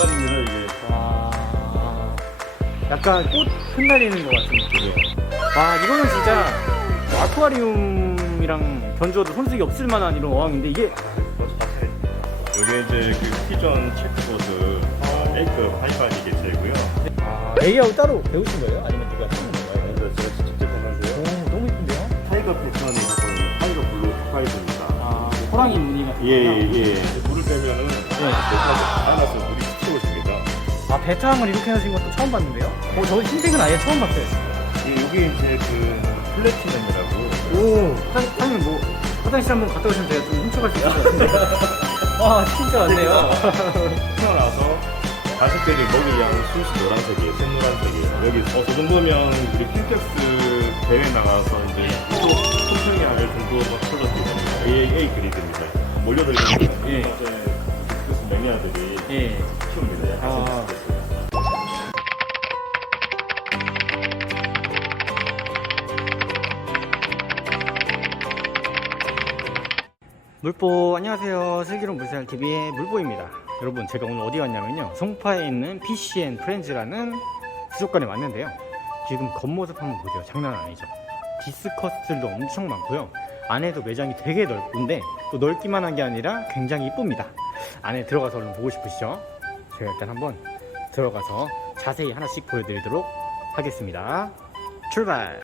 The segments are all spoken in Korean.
장관입니다 이게. 와, 약간 꽃 흩날리는 것 같은 느낌이에요. 와, 이거는 진짜 아쿠아리움이랑 견주어도 손색이 없을 만한 이런 어항인데 이게 여기 이제 그 피전 체크보드 어, 에이크 파이파니 개체고요. 아, 레이아웃 따로 배우신 거예요? 아니면 누가 하는 건가요? 그래서 제가 직접. 오, 너무 이쁜데요? 타이거 하고 타이거 블루 파이브입니다. 아, 호랑이 무늬가. 예, 예. 물을 빼면은 마이너스 물이 스치워집니다. 아, 배타함을 이렇게 하신 것도 처음 봤는데요? 어, 저 흰색은 아예 처음 봤어요. 이게 이제 그 플래티넘이라고 오, 사장님, 사장님 뭐, 화장실 한번 갔다 오시면 제가 좀 훔쳐갈 수 있을 것 같은데. 와, 진짜 왔네요. 태어나서 다섯 개를 먹이 양 순수 노란색이에요. 샘노란색이에요. 여기 어, 저 정도면 우리 킨텍스 대회 나가서 이제 소평이 할 정도가 프로덕트거든요. AA 그리드입니다. 몰려들면 예. 이제 그래서 매니아들이 예. 키웁니다. 약간 아. 물보 안녕하세요. 슬기로운 물살 TV의 물보입니다. 여러분 제가 오늘 어디 왔냐면요. 송파에 있는 PCN 프렌즈라는 수족관에 왔는데요. 지금 겉모습 한번 보세요. 장난 아니죠? 디스커스들도 엄청 많고요. 안에도 매장이 되게 넓은데 또 넓기만 한 게 아니라 굉장히 이쁩니다. 안에 들어가서 얼른 보고 싶으시죠? 제가 일단 한번 들어가서 자세히 하나씩 보여드리도록 하겠습니다. 출발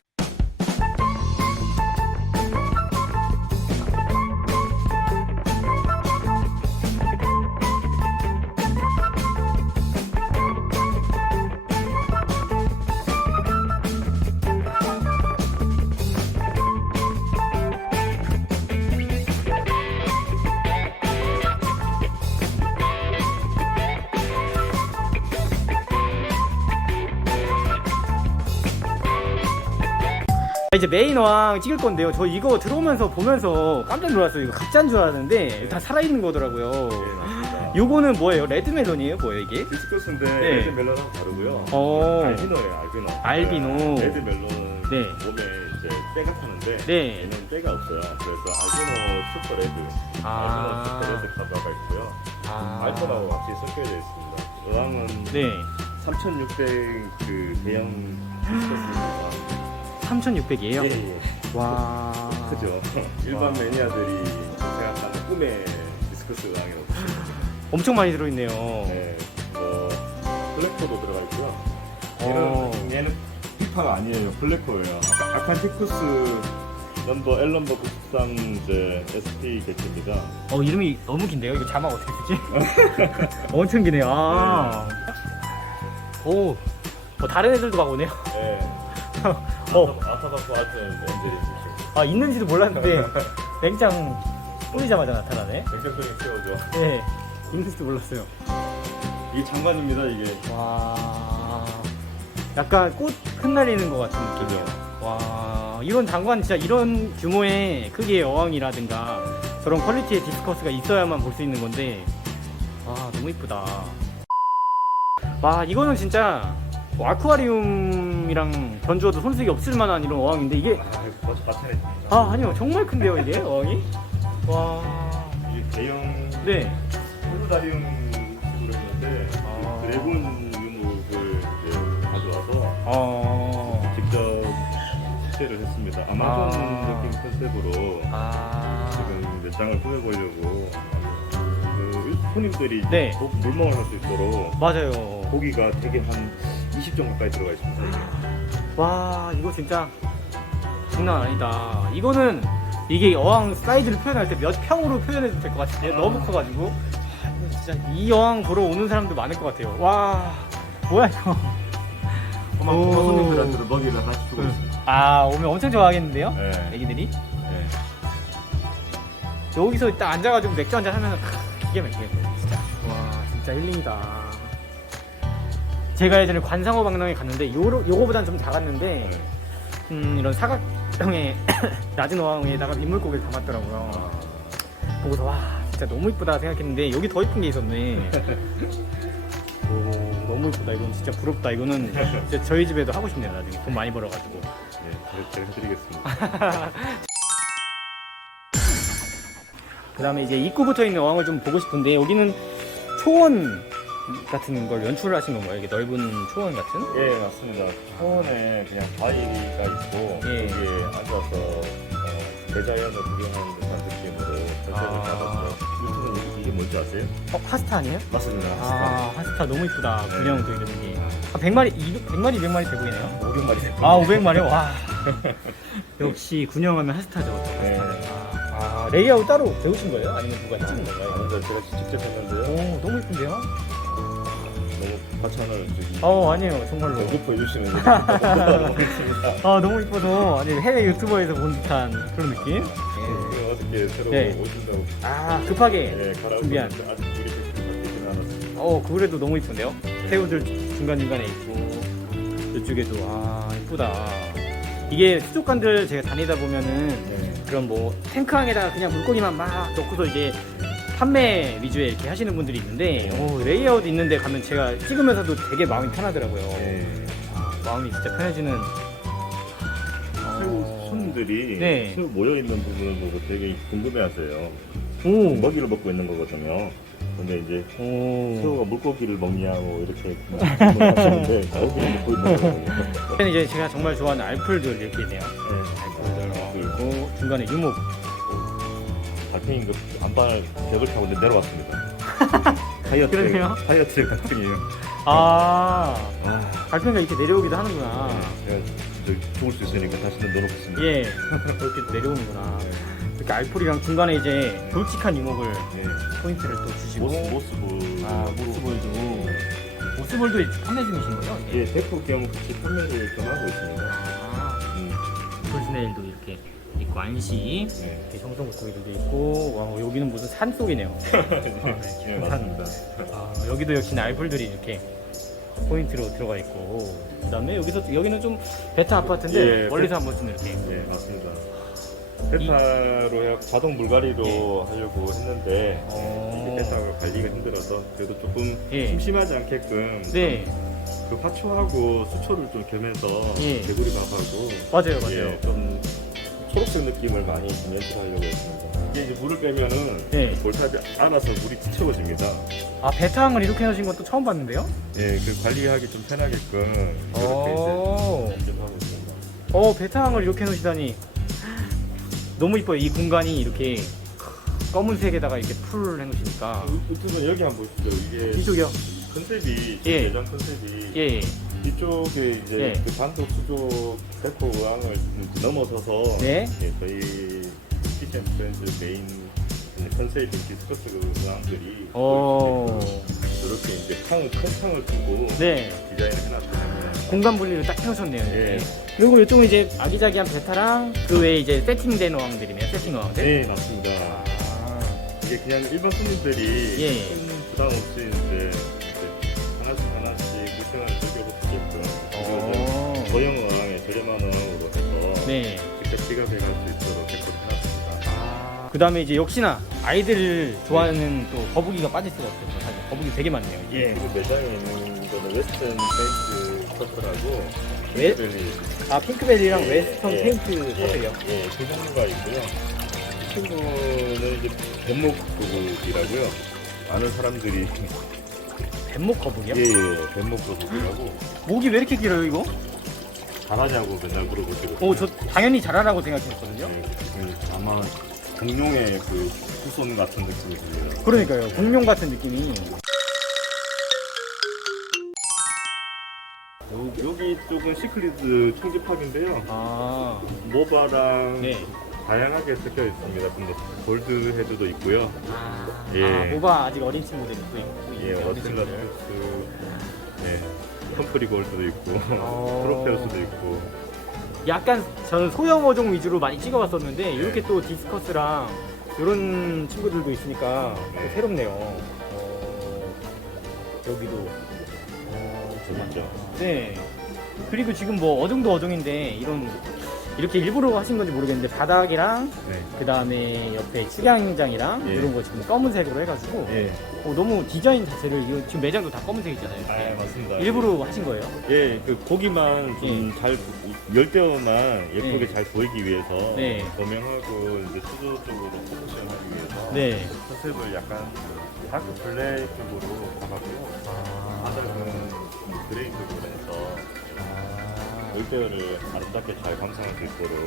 이제 메인 어항 찍을 건데요. 저 이거 들어오면서 보면서 깜짝 놀랐어요. 이거 가짜인 줄 알았는데 다 살아있는 거더라고요. 네, 맞습니다. 요거는 뭐예요? 레드멜론이에요? 뭐예요 이게? 디스커스인데 네. 레드 멜론하고 다르고요. 어. 알비노예요, 알비노. 알비노. 네, 레드 멜론은 네. 몸에 이제 때가 타는데 네. 얘는 때가 없어요. 그래서 알비노 슈퍼 레드, 아. 알비노 슈퍼 레드 카바가 있고요. 알톤하고 같이 섞여져 있습니다. 의왕은 네. 3,600 그 대형 디스커스입니다. 3,600이에요? 예, 예. 와. 크죠. 일반 와. 매니아들이 생각하는 꿈의 보시면 돼요. 엄청 많이 들어있네요. 네, 뭐 블랙코도 들어가 있고요. 어. 얘는, 얘는 피파가 아니에요. 블랙코예요. 아까 아칸티쿠스 넘버 L 넘버 93 이제 SP 개체입니다. 어, 이름이 너무 긴데요? 이거 자막 어떻게 쓰지? 엄청 기네요. 아. 오. 어, 다른 애들도 막 오네요. 네. 어. 아타바코 아트 엔젤이 있죠. 아, 있는지도 몰랐는데, 냉장 뿌리자마자 나타나네. 냉장고에 채워줘. 네. 있는지도 몰랐어요. 이게 장관입니다, 이게. 와. 약간 꽃 흩날리는 것 같은 느낌이에요. 와. 이런 장관 진짜 이런 규모의 크기의 어항이라든가 저런 퀄리티의 디스커스가 있어야만 볼 수 있는 건데, 와, 너무 이쁘다. 와, 이거는 진짜 뭐 아쿠아리움이랑 견주어도 손색이 없을 만한 이런 어항인데 이게 아, 벌써 아 아니요 정말 큰데요 이게 어항이 와 이게 대형 네. 식으로 했는데 아. 그 드래곤 유목을 이제 가져와서 어. 직접 식재를 했습니다. 아마존 아. 느낌 컨셉으로 아. 지금 매장을 꾸며보려고 그 손님들이 네. 목- 물멍을 할 수 있도록 맞아요. 고기가 되게 한 20종 가까이 들어가 있습니다. 와 이거 진짜 장난 아니다. 이거는 이게 어항 사이즈를 표현할 때 몇 평으로 표현해도 될 것 같은데 너무 커가지고 아, 이거 진짜 이 어항 보러 오는 사람들 많을 것 같아요. 와 뭐야 이거? 고마 오. 고마 손님들한테도 먹이를 하나씩 주고 응. 있습니다. 아 오면 엄청 좋아하겠는데요? 네. 애기들이 네. 여기서 딱 앉아가지고 맥주 한잔 하면 기가 막히겠네 진짜. 와 진짜 힐링이다. 제가 예전에 관상어 방랑에 갔는데 요러, 요거보단 좀 작았는데 네. 음, 이런 사각형의 낮은 어항에다가 민물고기를 담았더라고요. 보고서 와 진짜 너무 이쁘다 생각했는데 여기 더 이쁜 게 있었네. 오, 너무 이쁘다. 이건 진짜 부럽다. 이거는 진짜 저희 집에도 하고 싶네요. 나중에 돈 많이 벌어가지고. 네, 제가 해드리겠습니다. 그 다음에 이제 입구 붙어 있는 어항을 좀 보고 싶은데 여기는 초원 같은 걸 연출을 하신 건가요? 이게 넓은 초원 같은? 예, 맞습니다. 초원에 그냥 바위가 있고 예. 여기에 앉아서 어, 대자연을 구경하는 듯한 느낌으로 컨셉을 아. 잡았어요. 이게, 이게 뭔지 아세요? 어, 하스타 아니에요? 맞습니다. 아, 하스타 너무 이쁘다. 네. 또 이런 게. 아, 100마리, 200, 100마리, 200마리 돼 보이네요. 500마리 됐고. 아, 500마리요? 와. 역시 군영하면 하스타죠. 네. 아, 레이아웃 따로 배우신 거예요? 아니면 누가 해주는 건가요? 먼저 제가 직접 했는데요. 오, 너무 이쁜데요? 과찬을 저기 어, 아니에요. 정말로. 게 너무 고맙습니다. 아, 너무 이뻐서. 아니, 해외 유튜버에서 본 듯한 그런 느낌? 예, 어저께 새로 네. 오신다고 아, 급하게 예, 갈아 준비한. 아직 우리 백신 바뀌지는 않았습니다. 어, 그래도 너무 이쁜데요? 새우들 중간 중간에 있고, 이쪽에도, 아, 이쁘다. 이게 수족관들 제가 다니다 보면은 네. 그런 뭐 탱크항에다가 그냥 물고기만 막 넣고서 이제 판매 위주에 이렇게 하시는 분들이 있는데, 오, 레이아웃 있는데 가면 제가 찍으면서도 되게 마음이 편하더라고요. 네. 아, 마음이 진짜 편해지는. 어, 손들이 네. 새우 모여 있는 부분을 보고 되게 궁금해하세요. 오, 먹이를 먹고 있는 거거든요. 근데 이제 오. 새우가 물고기를 먹냐고 이렇게 하시는데 먹이를 먹고 있는 거거든요. 이제 제가 정말 좋아하는 알풀들 이렇게 있네요. 네. 그리고 중간에 유목. 달팽이 그 안방을 벽을 타고 내려왔습니다. 타이어 트랙, 그러네요. 같은 게요. 아, 아, 달팽이가 이렇게 내려오기도 하는구나. 제가 저 죽을 수 있으니까 다시는 넣어놓겠습니다. 예, 그렇게 내려오는구나. 이렇게 알풀이랑 중간에 이제 돌직한 유목을 네. 포인트를 또 주시고. 모스, 모스볼. 아, 모스볼도. 모스볼도 판매 중이신 거죠? 예, 대포 겸 같이 판매를 좀 하고 있습니다. 아, 음, 돌스네일도 이렇게 있고, 안시. 네. 이렇게 성성고토기도 있고, 와, 여기는 무슨 산 속이네요. 네, 맞습니다. 아, 여기도 역시 알풀들이 이렇게 포인트로 들어가 있고 그다음에 여기서 여기는 좀 베타 아파트인데 예, 멀리서 한번 좀 이렇게 네, 맞습니다. 베타로 해 자동 물갈이로 하려고 했는데 어, 이게 베타가 관리가 힘들어서 그래도 조금 예. 심심하지 않게끔 네 그 화초하고 수초를 좀 겸해서 예. 개구리 밥하고 맞아요 맞아요 예, 좀 초록색 느낌을 많이 좀 연출하려고 했습니다. 이게 이제 물을 빼면은 예. 볼탑이 안아서 물이 뒤채워집니다. 아 베타항을 이렇게 해놓으신 건또 처음 봤는데요 예, 그 관리하기 좀 편하게끔 이렇게 오. 이제 연습하고 있습니다. 어 베타항을 이렇게 해놓으시다니 너무 이뻐요 이 공간이 이렇게 검은색에다가 이렇게 풀을 해놓으시니까 유튜브 여기 한번 보시죠. 이게 이쪽이요 컨셉이 예. 예전 컨셉이 예 이쪽에 이제 예. 그 단독 수조 백호 의왕을 넘어서서 네. 예, 저희 키chen 프렌즈 메인 컨셉인 디스커스 의왕들이 어, 이렇게 이제 창을 큰 창을 두고 네 디자인을 해놨거든요. 공간 분리를 딱 해놓으셨네요. 예. 그리고 이쪽은 이제 아기자기한 베타랑 그 외에 이제 세팅된 어항들이네요 세팅 어항들 네 맞습니다. 아, 이게 그냥 일반 손님들이 예. 큰 부담 없이 이제 소형 어항에 저렴한 어항으로 해서 네. 직접 지갑에 갈 수 있도록 데코를 해놨습니다. 아. 그 다음에 이제 역시나 아이들을 좋아하는 또 거북이가 빠질 수가 없죠. 사실 거북이 되게 많네요. 이게. 예, 그 매장에 있는 거는 웨스턴 페인트 커트라고 웨- 아 핑크벨리랑 예, 웨스턴 예, 페인트 예, 커트요. 예, 그 종류가 있고요. 이 친구는 이제 뱀목 거북이라고요. 많은 사람들이 뱀목 거북이요? 예, 예, 뱀목 거북이라고 목이 왜 이렇게 길어요 이거? 잘하냐고 맨날 물어보시고. 오, 저 당연히 잘하라고 생각했거든요. 예, 지금 아마 공룡의 그 후손 같은 느낌이 들려요. 그러니까요. 공룡 같은 느낌이. 요, 여기 쪽은 시크리드 총집합인데요. 아, 모바랑 네. 다양하게 섞여 있습니다. 근데 골드 헤드도 있고요. 아, 예. 아, 뭐가 아직 어린 친구들이 또 있고. 예, 어린 어슬라 친구들. 스 예, 컴프리 골드도 있고, 어. 프로페어스도 있고. 약간 저는 소형 어종 위주로 많이 찍어봤었는데 이렇게 또 디스커스랑 이런 친구들도 있으니까 또 네. 새롭네요. 어, 여기도 어, 재밌죠. 네. 그리고 지금 뭐 어종도 어종인데 이런 이렇게 일부러 하신 건지 모르겠는데 바닥이랑 네. 그 다음에 옆에 축양장이랑 예. 이런 거 지금 검은색으로 해가지고 예, 어, 너무 디자인 자체를 이거 지금 매장도 다 검은색이잖아요. 아, 맞습니다. 일부러 하신 거예요? 예, 그 고기만 좀 잘, 열대어만 예쁘게 예. 잘 보이기 위해서 네. 조명하고 이제 수조 쪽으로 포커싱하기 위해서 네. 컨셉을 약간 다크 블랙 쪽으로 가봤고요. 바닥은 그레이 쪽으로 해서 물배열을 아름답게 잘 감상할 수 있도록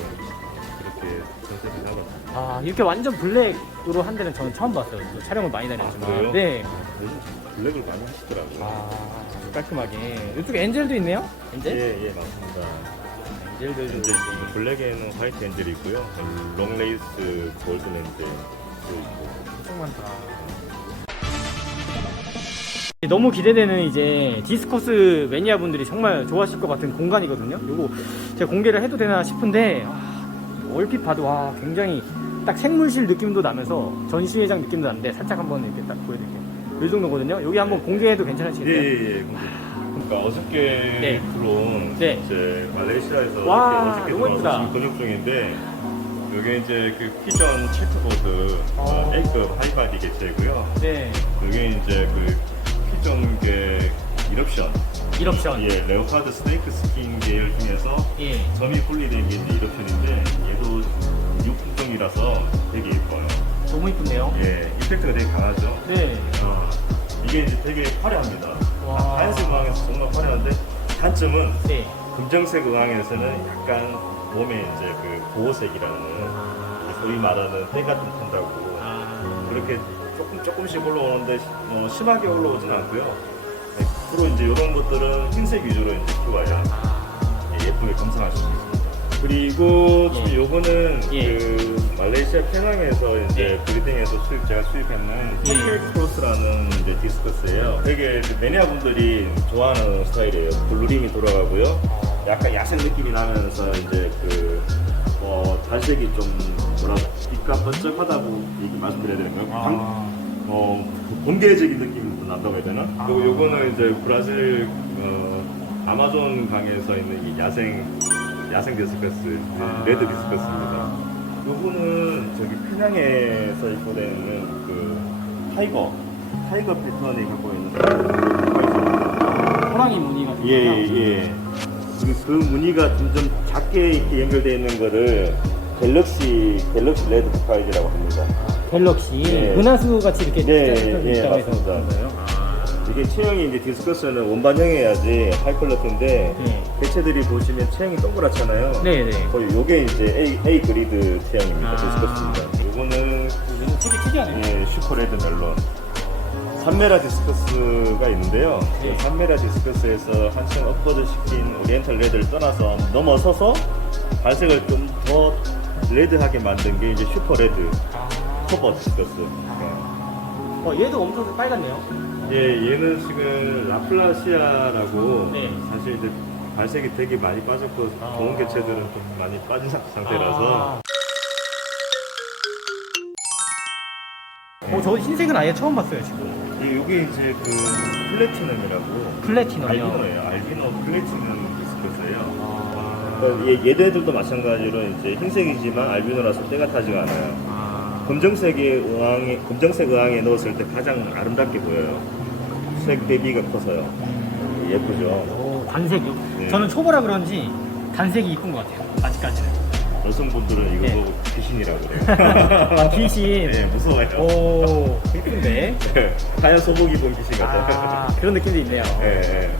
그렇게 컨셉을 하거든요. 아 이렇게 완전 블랙으로 한 데는 저는 처음 봤어요. 저 촬영을 많이 다녔지만. 아, 그래요? 네. 요즘 블랙을 많이 하시더라고요. 아 깔끔하게. 이쪽에 엔젤도 있네요. 엔젤? 예, 예, 맞습니다. 엔젤들도 이제 블랙에는 화이트 엔젤이 있고요. 롱레이스 골든 엔젤도 있고. 엄청 많다. 너무 기대되는 이제 디스커스 매니아 분들이 정말 좋아하실 것 같은 공간이거든요. 이거 제가 공개를 해도 되나 싶은데 아, 얼핏 봐도 와 굉장히 딱 생물실 느낌도 나면서 전시회장 느낌도 나는데 살짝 한번 이렇게 딱 보여드릴게요. 이 정도거든요. 여기 한번 공개해도 예, 괜찮으시겠어요? 예, 예. 그러니까 어저께 네. 들어온 네. 이제 말레이시아에서 와, 어저께 너무 예쁘다. 들어와서 지금 근육 중인데 여기 이제 그 피전 체크보드 어. 어, A급 하이바디 개체고요. 네. 여기 이제 그 피전계 이럽션, 1옵션. 예, 레오파드 스테이크 스킨 계열 중에서 예. 점이 분리된 게 이제 이럽션인데 얘도 육품종이라서 되게 예뻐요. 너무 이쁜데요? 예, 임팩트가 되게 강하죠. 네. 어, 이게 이제 되게 화려합니다. 와. 하얀색 의왕에서 정말 화려한데 단점은 네. 금정색 의왕에서는 약간 몸에 이제 그 보호색이라는 소위 말하는 때가 좀 탄다고 아. 그렇게 조금 조금씩 올라오는데 어, 심하게 올라오진 않고요. 네, 주로 이제 이런 것들은 흰색 위주로 이제 키워야 아. 예, 예쁘게 감상할 수 있습니다. 그리고 지금 예. 요거는 예. 그 말레이시아 페낭에서 이제 브리딩에서 수입 제가 수입했는 예. 헬 크로스라는 이제 디스커스예요. 되게 이제 매니아 분들이 좋아하는 스타일이에요. 블루림이 돌아가고요. 약간 야생 느낌이 나면서 이제 그 어, 발색이 좀 뭐라 빛과 번쩍하다고 얘기 말씀드려야 되는가요? 방- 아. 어, 그 공개적인 느낌이 난다고 해야 되나? 아. 그리고 요거는 이제 브라질 어, 아마존 강에서 있는 이 야생 야생 디스커스 아. 레드 디스커스입니다. 요거는 저기 평양에서 입고되는 그 타이거 타이거 패턴이 갖고 있는 호랑이 무늬 같은 예? 예. 그리고 그 무늬가 좀, 좀 작게 이렇게 연결되어 있는 거를 갤럭시 갤럭시 레드 부카이즈라고 합니다. 갤럭시 예. 은하수 같이 이렇게 네, 짠 예, 입장에서 맞습니다. 아. 이게 체형이 이제 디스커스는 원반형이어야지 하이컬러트인데 네. 개체들이 보시면 체형이 동그랗잖아요. 네, 네. 거의 요게 이제 A, A 그리드 체형입니다. 아. 디스커스입니다. 요거는 이거 되게 특이하네요. 예, 슈퍼레드 멜론. 산메라 디스커스가 있는데요. 네. 그 산메라 디스커스에서 한층 업보드 시킨 오리엔탈 레드를 떠나서 넘어서서 발색을 좀 더 레드하게 만든 게 이제 슈퍼레드 아. 커버 디스커스. 어, 얘도 엄청 빨갛네요. 예, 얘는 지금 라플라시아라고 네. 사실 이제 발색이 되게 많이 빠졌고 아. 좋은 개체들은 좀 많이 빠진 상- 상태라서 아. 어, 저 흰색은 아예 처음 봤어요, 지금. 이- 여기 이제 그 플래티넘이라고 플래티넘이요. 알비노예요. 알비노 플래티넘 디스커스예요. 아. 그러니까 얘, 얘네들도 마찬가지로 이제 흰색이지만 알비노라서 때가 타지가 않아요. 아. 검정색의 의왕에 검정색 의왕에 넣었을 때 가장 아름답게 보여요. 색 대비가 커서요. 예쁘죠. 오, 단색이요? 네. 저는 초보라 그런지 단색이 이쁜 것 같아요. 아직까지는. 여성분들은 이거 네. 보고 귀신이라고 그래요. 아, 귀신. 네, 무서워요. 오, 이쁜데? 네, 하얀 소복 입은 귀신 같아요. 아, 그런 느낌도 있네요. 네, 네.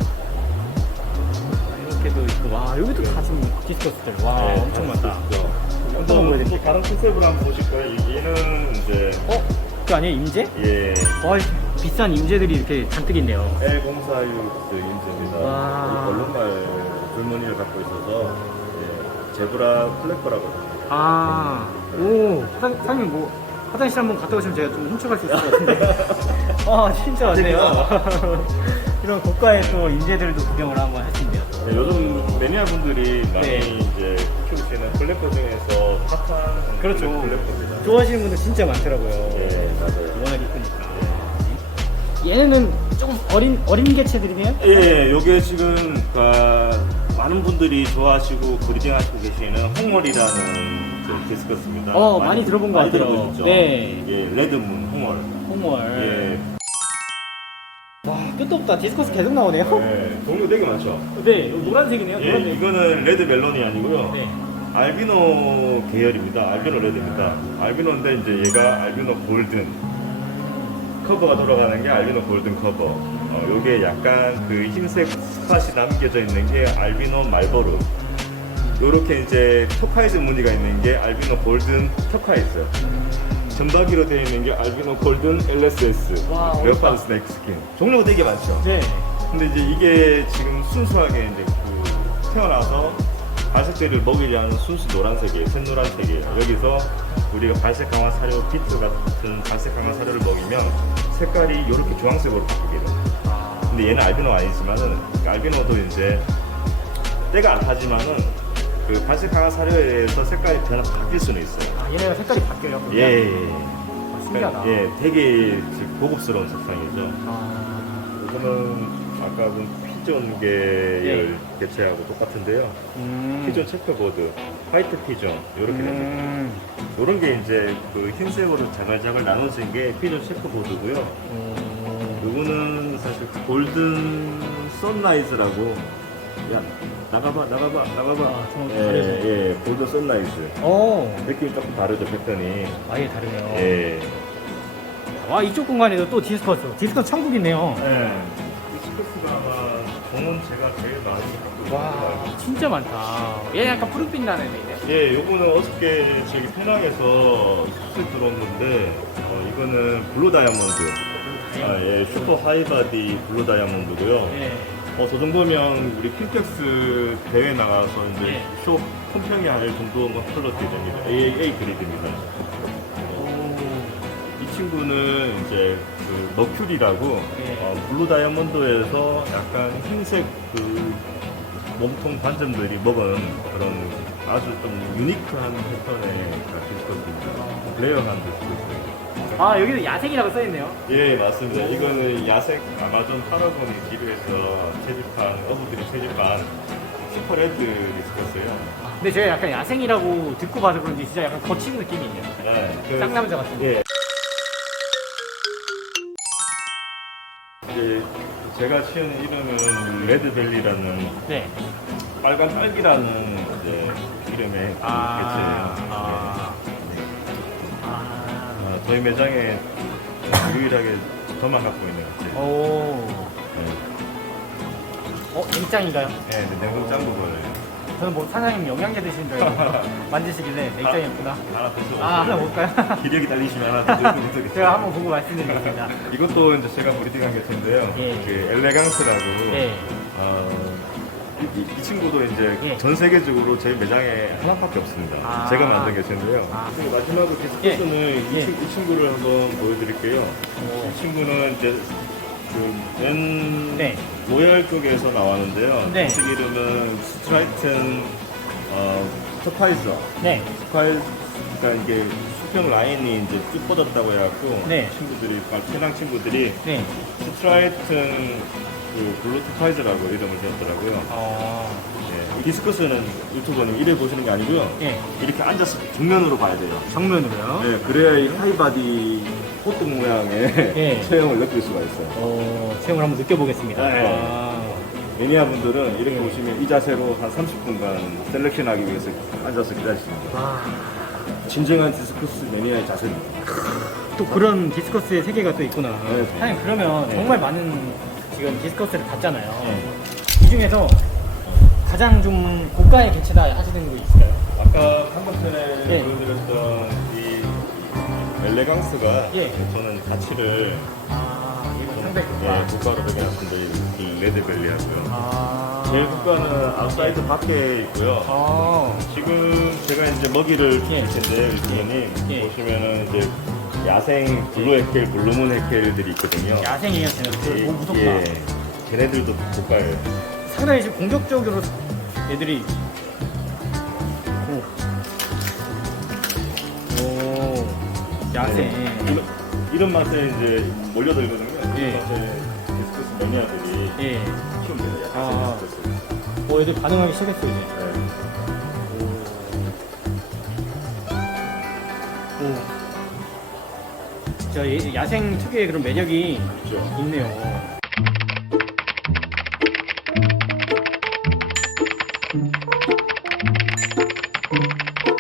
이렇게도 있고, 와, 여기도 다 지금 디스커스들. 와, 네, 엄청 많다. 있죠. 어떤 또, 거또 보여드릴까요? 다른 컨셉으로 한번 보실 거예요. 이- 얘는 이제 어? 그거 아니에요? 임재? 예, 와, 비싼 임재들이 이렇게 잔뜩 있네요. L046 인재입니다. 와. 얼룩말 줄무늬를 갖고 있어서 예, 제브라 플래퍼라고 합니다. 아, 오, 사장, 사장님 뭐, 화장실 한번 갔다 오시면 제가 좀 훔쳐갈 수 있을 것 같은데. 아, 진짜 많네요. 이런 고가의 또 임재들도 구경을 한번 할수 있네요. 네, 요즘 매니아 분들이 많이 네. 이제 키우시는 플래퍼 중에서 핫한 그렇죠. 플래퍼입니다. 좋아하시는 분들 진짜 많더라고요. 예, 맞아요. 워낙 이쁘니까. 얘네는 조금 어린, 어린 개체들이네요? 예, 요게 지금 아, 많은 분들이 좋아하시고 브리딩 하시고 계시는 홍월이라는 그 디스커스입니다. 어, 많이 들어본 것 많이 같아요. 들어보셨죠? 네. 예, 레드문 홍월. 홍월. 예. 와, 끝도 없다. 디스커스 계속 나오네요. 네, 종류 되게 많죠. 네, 노란색이네요. 예, 노란색. 이거는 레드 멜론이 아니고요. 네. 알비노 계열입니다. 알비노 레드입니다. 알비노인데 이제 얘가 알비노 골든. 커버가 돌아가는 게 알비노 골든 커버. 어, 요게 약간 그 흰색 스팟이 남겨져 있는 게 알비노 말버루. 요렇게 이제 터카이즈 무늬가 있는 게 알비노 골든 터카이즈. 전박이로 되어 있는 게 알비노 골든 LSS. 와, 레오파드. 스네이크 스킨. 종류가 되게 많죠. 네. 근데 이제 이게 지금 순수하게 이제 그 태어나서 발색제를 먹이려는 순수 노란색이에요. 샛노란색이에요. 여기서 우리가 발색 강화 사료 비트 같은 발색 강화 사료를 먹이면 색깔이 이렇게 주황색으로 바뀌게 돼요. 아, 근데 얘는 알비노 아니지만은 그 알비노도 이제 때가 안 타지만은 그 발색 강화 사료에 의해서 색깔이 변화 바뀔 수는 있어요. 아, 얘네가 색깔이 바뀌어요. 그러면? 예, 예, 아, 신기하다. 예, 되게 고급스러운 색상이죠. 아, 이거는 아까 본 피존 계열 개체하고 똑같은데요. 음. 피존 체크보드, 화이트 피존 이렇게 되죠. 음. 이런 게 이제 그 흰색으로 자글자글 나눠진 게 피존 체크보드고요. 음. 요거는 사실 골든 선라이즈라고 야 나가봐 나가봐 나가봐 아, 좀 예, 다르죠. 예 골든 선라이즈 오, 느낌이 조금 다르죠 패턴이 아예 다르네요. 예. 와, 이쪽 공간에도 또 디스커스. 디스커스 천국 있네요. 예. 이 스커스가 아마 종은 제가 제일 많이 갖고 와. 진짜 많다. 얘 약간 푸른빛 나는 애네. 예, 요거는 어저께 저기 페낭에서 수입 들어왔는데 어, 이거는 블루 다이아몬드. 아, 예, 슈퍼 하이바디 블루 다이아몬드고요. 예. 어, 저 정도면 우리 킨텍스 대회 나가서 이제 예. 쇼 품평이 할 정도만 컬러 대장입니다. A, A 그레이드입니다. 이 친구는 이제 그 머큐리라고 예. 어, 블루 다이아몬드에서 약간 흰색 그 몸통 반점들이 먹은 그런 아주 좀 유니크한 패턴의 디스커스입니다. 레어한 디스커스. 아, 여기도 야생이라고 써있네요. 예, 맞습니다. 이거는 야생 아마존 파라곤이 기르해서 채집한, 어부들이 채집한 슈퍼레드 디스커스예요. 근데 제가 약간 야생이라고 듣고 봐서 그런지 진짜 약간 거친 느낌이 있네요. 네, 그- 쌍남자 같은. 예. 이제 제가 지은 이름은 레드벨리라는 네. 빨간 딸기라는 이제 이름의 아, 개체예요. 아. 네. 아. 아, 저희 매장에 유일하게 저만 갖고 있는 개체. 오. 네, 어, 냉장인가요? 네, 네, 냉동 짱구 거예요. 저는 뭐 사장님 영양제 드시는 줄 알고 만지시길래 냉장이었구나. 하나 드셔보세요. 아, 하나 먹을까요? 기력이 딸리시면 하나 드셔보세요. 제가 한번 보고 말씀드리겠습니다. 이것도 이제 제가 브리딩한 개체인데요. 예. 그 엘레강스라고. 네. 어, 이, 이- 이 친구도 이제 예. 전 세계적으로 저희 매장에 하나밖에 없습니다. 아. 제가 만든 개체인데요. 아. 그리고 마지막으로 디스커스는 이, 예. 친, 이 친구를 한번 보여드릴게요. 이 친구는 이제 그맨 네. 로얄 쪽에서 나왔는데요. 네. 이친 이름은 스트라이튼 어, 스파이저. 네. 스파이 그러니까 이게 수평 라인이 이제 쭉 뻗었다고 해갖고 네. 친구들이 최랑 친구들이 네. 스트라이튼 그 블루 스파이저라고 이름을 지었더라고요. 어. 예, 이 디스커스는 유튜버님 이래 보시는 게 아니고요. 예. 이렇게 앉아서 정면으로 봐야 돼요. 정면으로요? 네, 그래야 이 하이바디 호떡 모양의 예. 체형을 느낄 수가 있어요. 어, 체험을 한번 느껴보겠습니다. 네. 아. 매니아분들은 이렇게 보시면 이 자세로 한 30분간 셀렉션하기 위해서 앉아서 기다리십니다. 와. 진정한 디스커스 매니아의 자세입니다. 또 그런 디스커스의 세계가 또 있구나. 네. 사장님 그러면 네. 정말 많은 지금 디스커스를 봤잖아요. 네. 이 중에서 가장 좀 고가의 개체다 하시는 거 있을까요? 아까 방금 전에 예. 보여드렸던 이 엘레강스가 예. 저는 가치를 아, 이거 상당히 예. 국가로 매겨놨습니다. 이 레드벨리하고요. 아. 제일 국가는 아웃사이드 밖에 있고요. 아. 지금 제가 이제 먹이를 예. 줄 텐데 유튜버님 예. 보시면은 이제 야생 블루 해켈, 블루문 해켈들이 있거든요. 야생이에요, 쟤는. 오, 무섭다. 예, 걔네들도 국가예요. 상당히 지금 공격적으로 애들이. 야생. 네. 이런, 이런 맛에 이제 몰려들거든요. 예. 이런 맛에 디스커스 매니아들이 예. 키웁니다. 야생 아. 디스커스. 오, 애들 반응하기 시작했어, 이제. 네. 오. 진짜 이- 야생 특유의 그런 매력이 있죠. 있네요.